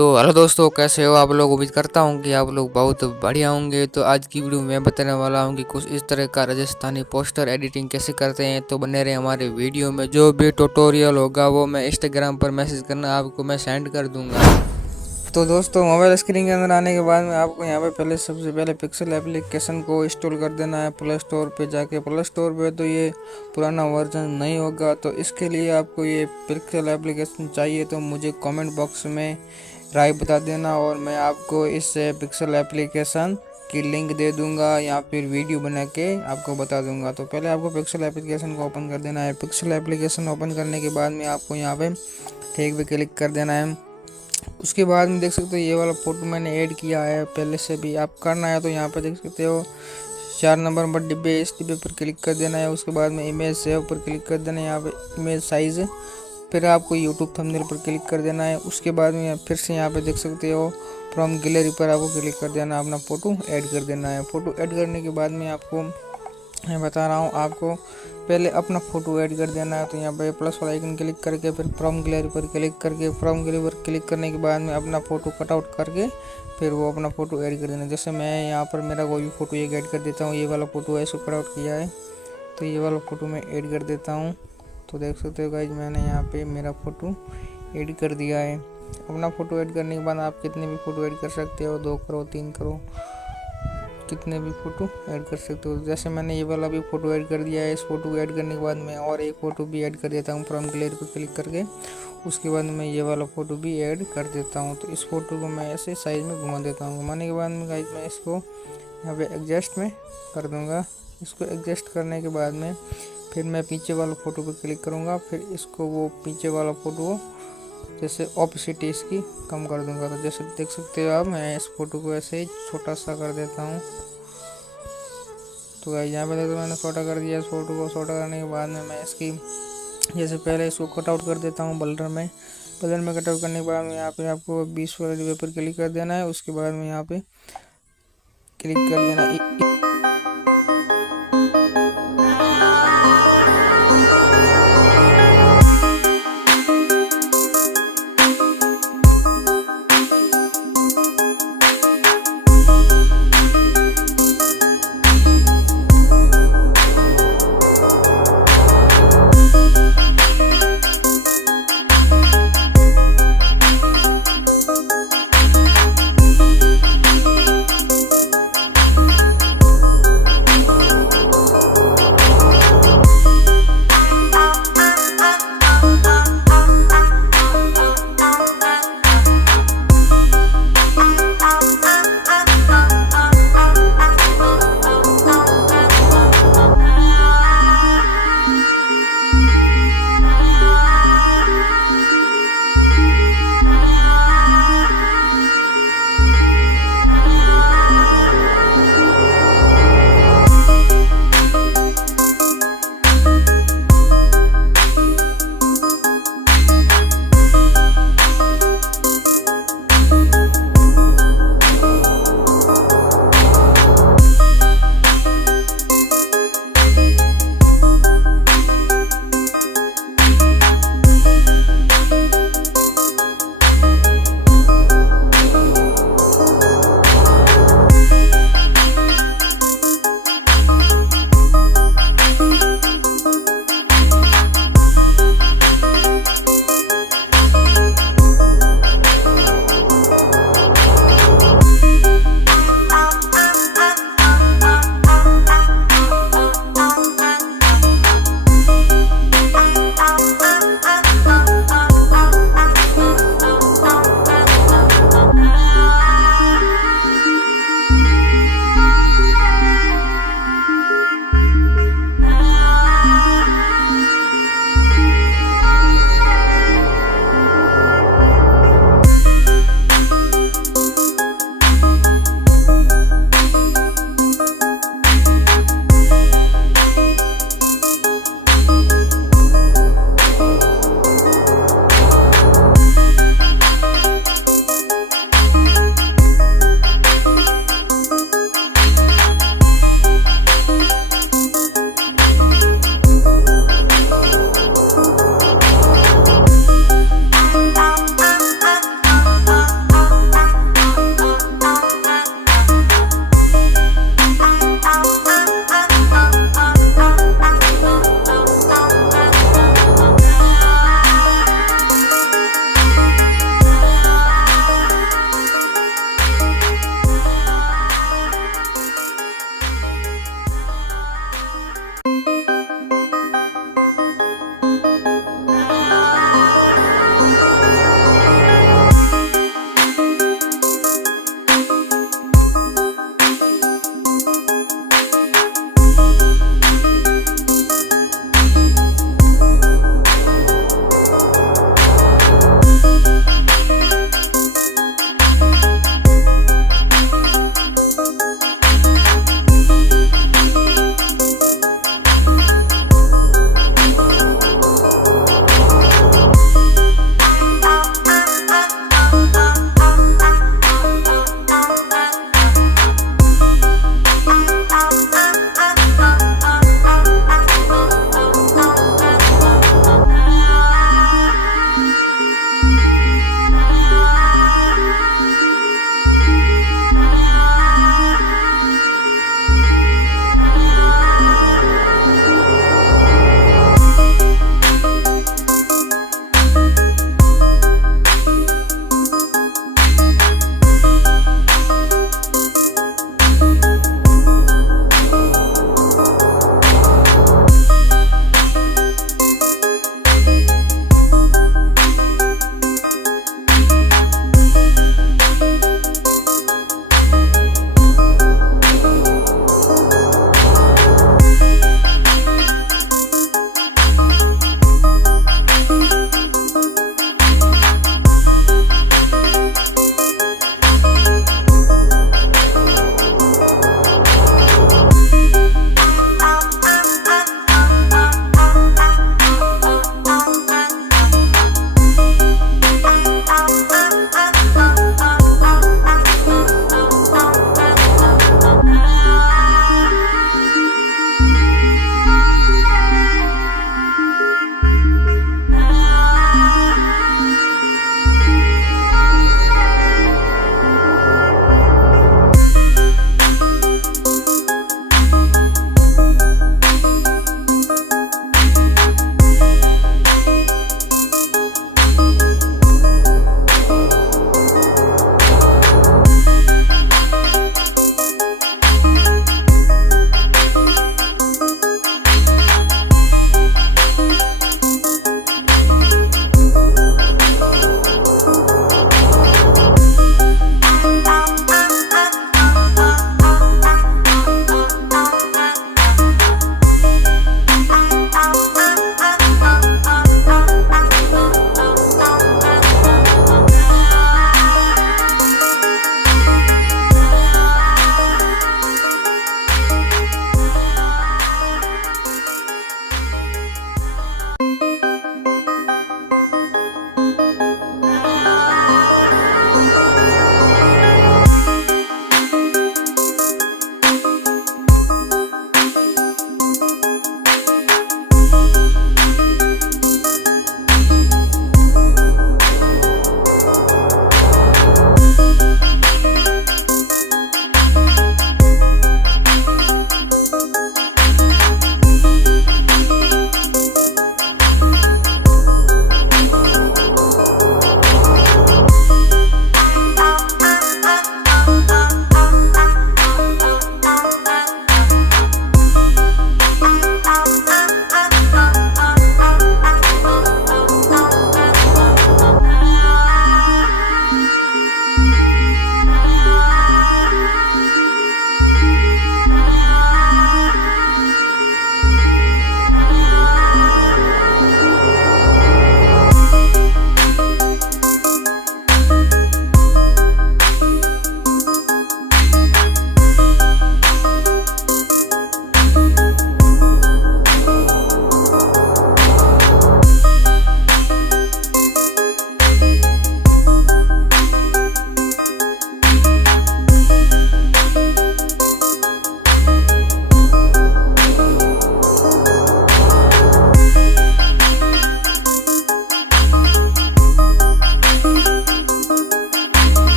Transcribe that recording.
तो हेलो दोस्तों, कैसे हो आप लोग। उम्मीद करता हूँ कि आप लोग बहुत बढ़िया होंगे। तो आज की वीडियो में मैं बताने वाला हूँ कि कुछ इस तरह का राजस्थानी पोस्टर एडिटिंग कैसे करते हैं। तो बने रहे हमारे वीडियो में। जो भी ट्यूटोरियल होगा वो मैं इंस्टाग्राम पर मैसेज करना आपको मैं सेंड कर दूंगा। तो दोस्तों, मोबाइल स्क्रीन के अंदर आने के बाद में आपको यहाँ पे पहले सबसे पहले पिक्सल एप्लीकेशन को इंस्टॉल कर देना है प्ले स्टोर पे जाके। प्ले स्टोर पे तो ये पुराना वर्जन नहीं होगा, तो इसके लिए आपको ये पिक्सल एप्लीकेशन चाहिए। तो मुझे कमेंट बॉक्स में राय बता देना और मैं आपको इस पिक्सल एप्लीकेशन की लिंक दे दूंगा या फिर वीडियो बना के आपको बता दूंगा। तो पहले आपको पिक्सल एप्लीकेशन को ओपन कर देना है। पिक्सल एप्लीकेशन ओपन करने के बाद में आपको यहाँ पे ठीक पे क्लिक कर देना है। उसके बाद में देख सकते हो ये वाला फ़ोटो मैंने ऐड किया है पहले से भी। आप करना है तो यहाँ पे देख सकते हो 4 नंबर पर डिब्बे, इस डिब्बे पर क्लिक कर देना है। उसके बाद में इमेज सेव पर क्लिक कर देना है, यहाँ पे इमेज साइज़। फिर आपको यूट्यूब थंबनेल पर क्लिक कर देना है। उसके बाद में फिर से यहाँ पे देख सकते हो फ्रॉम गैलरी पर आपको क्लिक कर देना, अपना फ़ोटो ऐड कर देना है। फ़ोटो ऐड करने के बाद में आपको मैं बता रहा हूँ, आपको पहले अपना फ़ोटो ऐड कर देना है। तो यहाँ पे प्लस वाला आइकन क्लिक करके फिर फ्रॉम गैलरी पर क्लिक करके, फ्रॉम गैलरी पर क्लिक करने के बाद में अपना फ़ोटो कट आउट करके फिर वो अपना फ़ोटो ऐड कर देना। जैसे मैं यहाँ पर मेरा कोई भी फ़ोटो एक ऐड कर देता हूँ। ये वाला फ़ोटो है, इसको कट आउट किया है तो ये वाला फ़ोटो मैं ऐड कर देता हूँ। तो देख सकते हो गाइज, मैंने यहाँ पर मेरा फ़ोटो ऐड कर दिया है। अपना फ़ोटो ऐड करने के बाद आप कितने भी फ़ोटो ऐड कर सकते हो, 2 करो 3 करो, कितने भी फ़ोटो ऐड कर सकते हो। जैसे मैंने ये वाला भी फ़ोटो ऐड कर दिया है। इस फ़ोटो को ऐड करने के बाद मैं और एक फ़ोटो भी ऐड कर देता हूँ फ्रॉम गैलरी पर क्लिक करके। उसके बाद मैं ये वाला फ़ोटो भी ऐड कर देता हूँ। तो इस फ़ोटो को मैं ऐसे साइज़ में घुमा देता हूँ। घुमाने के बाद में गाइस मैं इसको यहाँ पे एडजस्ट में कर दूँगा। इसको एडजस्ट करने के बाद में फिर मैं पीछे वाला फ़ोटो पर क्लिक करूँगा। फिर इसको वो पीछे वाला फ़ोटो जैसे ऑपोसिटी इसकी कम कर दूंगा। तो जैसे देख सकते हो आप, मैं इस फोटो को ऐसे ही छोटा सा कर देता हूँ। तो गाइस यहाँ पे देखो मैंने छोटा कर दिया। इस फोटो को छोटा करने के बाद में मैं इसकी जैसे पहले इसको कट आउट कर देता हूँ ब्लर में। ब्लर में कट आउट करने के बाद में यहाँ पे आपको 20 वाले डिब्बे पर क्लिक कर देना है। उसके बाद में यहाँ पे क्लिक कर देना